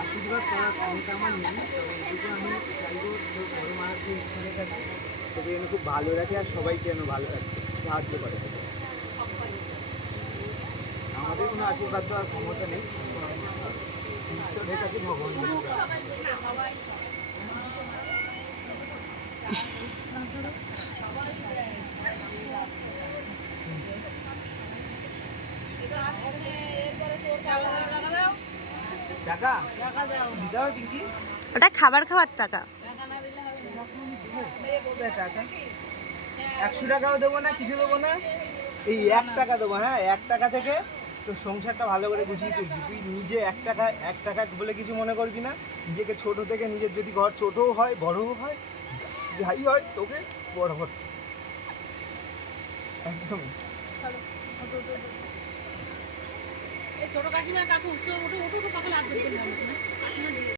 আশীর্বাদ করার ক্ষমতা আমার নেই তবে এটুকু আমি চাইব তোর বড় মা যে ঈশ্বরের কাছে তোকে যেন খুব ভালো রাখে আর সবাইকে যেন ভালো রাখে সাহায্য করে। আমাদের কোনো আশীর্বাদ দেওয়ার ক্ষমতা নেই। ঈশ্বরের কাছে ভগবান টাকা? দিতে হবে পিঙ্কি? ওটা খাবার খাওয়ার টাকা। একশো টাকাও দেবো না, কিছু দেবো না। এই এক টাকা দেবো হ্যাঁ এক টাকা থেকে তোর সংসারটা ভালো করে গুছিয়ে তুলবি। তুই নিজে এক টাকা এক টাকা বলে কিছু মনে করবি না। নিজেকে ছোট থেকে, নিজের যদি ঘর ছোটও হয়, বড়ও হয়, যাই হয়, তোকে বড় কর। একদম। ছোট কাকিমা কাকু, উঠো উঠো উঠো পাখা লাগবে